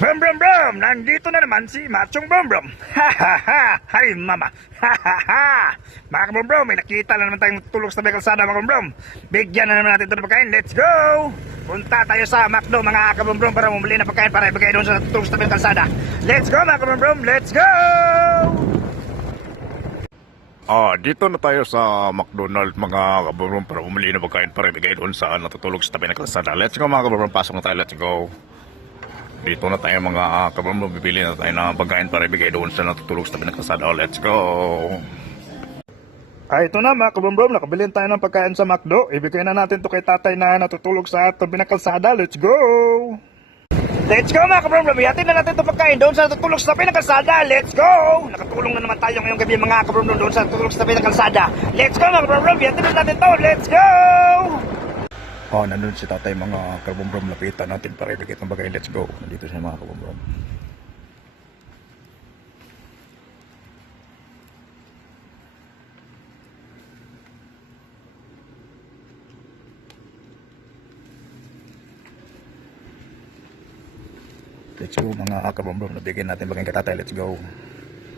Brum brum brum! Nandito na naman si Machong Brum Brum! Ha ha ha! Hi mama! Ha ha ha! Mga kabrum brum, may nakita na naman tayong tulog sa may kalsada mga kabrum brum. Bigyan na naman natin ito ng pagkain. Let's go! Punta tayo sa McDo mga kabrum brum para bumili ng pagkain para ibigay doon sa tulog sa may kalsada. Let's go mga kabrum brum! Let's go! Ah, dito na tayo sa McDonald's mga kabarong para bumili ng pagkain para ibigay doon sa natutulog sa tabi ng kalsada. Let's go mga kabarong, pasok na tayo, let's go. Dito na tayo mga kabarong, bibili na tayo ng pagkain para ibigay doon sa natutulog sa kalsada. Let's go. Ay, ito na mga kabrum brum, nakabili tayo ng pagkain sa McDo. Ibigay na natin to kay tatay na natutulog sa tabi ng. Let's go! Let's go mga kabrum brum, ihatid na natin itong pagkain doon sa natutulog sa tabi ng. Let's go! Nakatulong na naman tayo ngayong gabi mga kabrum brum doon sa natutulog sa tabi ng. Let's go mga kabrum brum, ihatid na natin to. Let's go! Oh, nandun si tatay mga kabumbrom, lapitan natin para ibigay ng pagkain. Let's go. Nandito siya mga kabumbrom. Let's go mga kabumbrom, nabigyan natin pagkain kay tatay. Let's go.